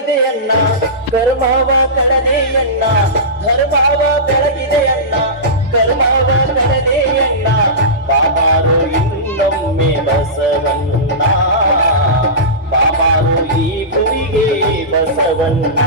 ಬೆಳಗಿದೆಯನ್ನ ಕರ್ಮವ ಕಳೆದೆಯನ್ನ ಧರ್ಮವ ಬೆಳಗಿದೆಯನ್ನ ಕರ್ಮವ ಕಳೆದೆಯನ್ನ ಬಾಬಾರು ಇನ್ನೊಮ್ಮೆ ಬಸವಣ್ಣ ಬಾಬಾರು ಈ ಭುವಿಗೆ ಬಸವಣ್ಣ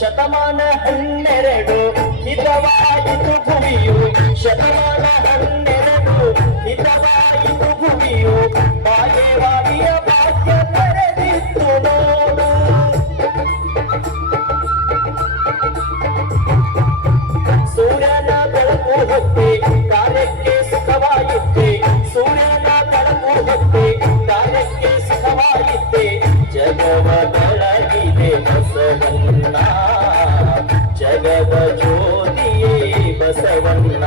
ಶತಮಾನ 12 ಹಿತವಾಯಿತು ಭೂಮಿಯು ಶತಮಾನ 12 ಹಿತವಾಯಿತು ಭೂಮಿಯು ಬಾಲ್ಯವಾದಿಯ ಭಾಗ್ಯ ತೆರೆದಿತ್ತು ನೋಡು ಸೂರ್ಯನ ಬೆಳಕು ಹೊತ್ತೆ ಕಾರ್ಯಕ್ಕೆ ಸುಖವಾಯಿತ್ತೆ ಸೂರ್ಯನ ಬೆಳಕು ಹೊತ್ತೆ ಕಾರ್ಯಕ್ಕೆ ಸುಖವಾಯಿತ್ತೆ ಜಗವ ಬೆಳಗಿದೆ ಬಸವಣ್ಣ ಜಗದ ಜ್ಯೋತಿಯೇ ಬಸವಣ್ಣ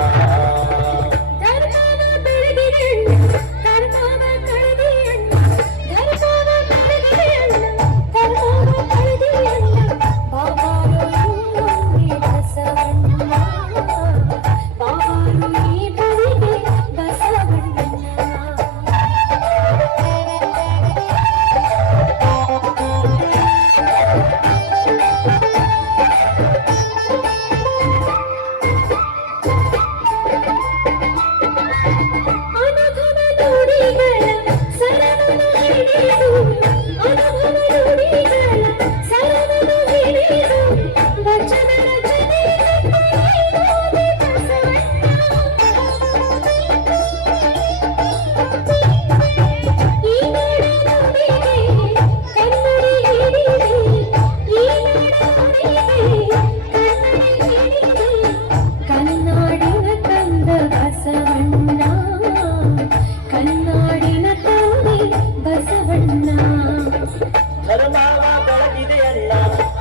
ಧರ್ಮವ ಬೆಳಗಿದೆ ಅಣ್ಣ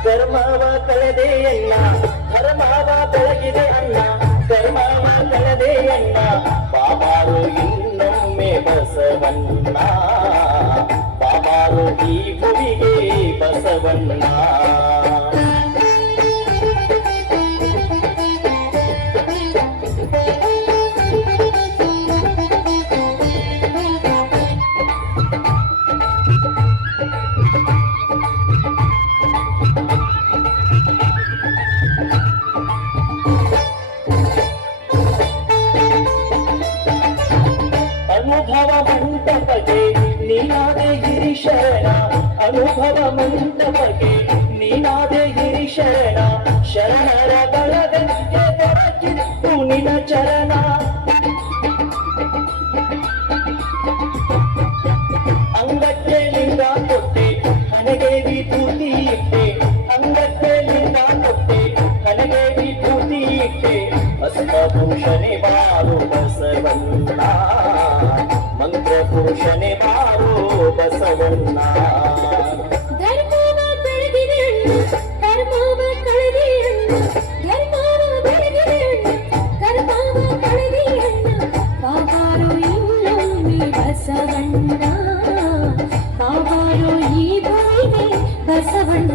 ಕರ್ಮವ ಕಳೆದೆ ಅಣ್ಣ ಧರ್ಮವ ಬೆಳಗಿದೆ ಅಣ್ಣ ಕರ್ಮವ ಕಳೆದೆ ಅಣ್ಣ ಬಾಬಾರು ಇನ್ನೊಮ್ಮೆ ಬಸವಣ್ಣ ಬಾಬಾರು ಈ ಭುವಿಗೆ ಬಸವಣ್ಣ ಅನುಭವ ಮಂಟಪಕ್ಕೆ ನೀನಾದೆ ಗಿರಿಶರಣ ಅನುಭವ ಮಂಟಪಕ್ಕೆ ನೀನಾದೆ ಗಿರಿಶರಣ ಶರಣರ ಬಲಗಕ್ಕೆ ದೊರಕಿತ್ತು ನಿನ ಚರಣ ಅಂಗಕ್ಕೆ ಲಿಂಗ ಕೊಟ್ಟೆ ಹಣೆಗೆ ವಿಭೂತಿ ಇಟ್ಟೆ ಅಂಗಕ್ಕೆ ಲಿಂಗ ಕೊಟ್ಟೆ ಹಣೆಗೆ ವಿಭೂತಿ ಇಟ್ಟೆ ಹಸ್ತಭೂಷಣೆ ಬಾರು ಬಸವಣ್ಣ ಮಂತ್ರಪುರುಷನೇ ಬಾರು ಬಸವಣ್ಣ ಬಸವಣ್ಣ ಬಾಬಾರು ಈ ಭೂಮಿಗೆ ಬಸವಣ್ಣ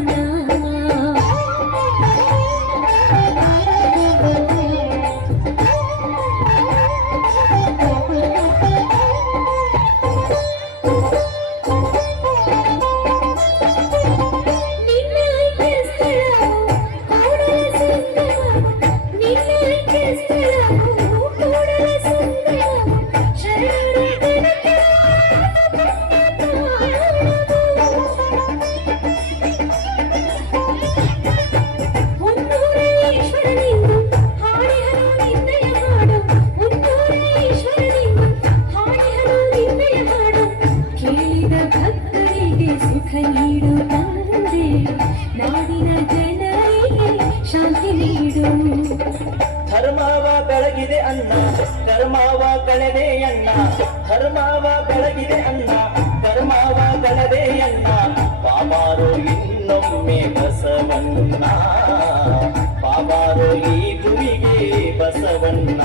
ಬೆಳಗಿದೆ ಅಣ್ಣ ಕರ್ಮವ ಕಳೆದೆ ಅಣ್ಣ ಧರ್ಮವ ಬೆಳಗಿದೆ ಅಣ್ಣ ಕರ್ಮವ ಕಳೆದೆ ಅಣ್ಣ ಬಾಬಾರೋ ಇನ್ನೊಮ್ಮೆ ಬಸವಣ್ಣ ಬಾಬಾರೋ ಈ ಗುರಿಗೆ ಬಸವಣ್ಣ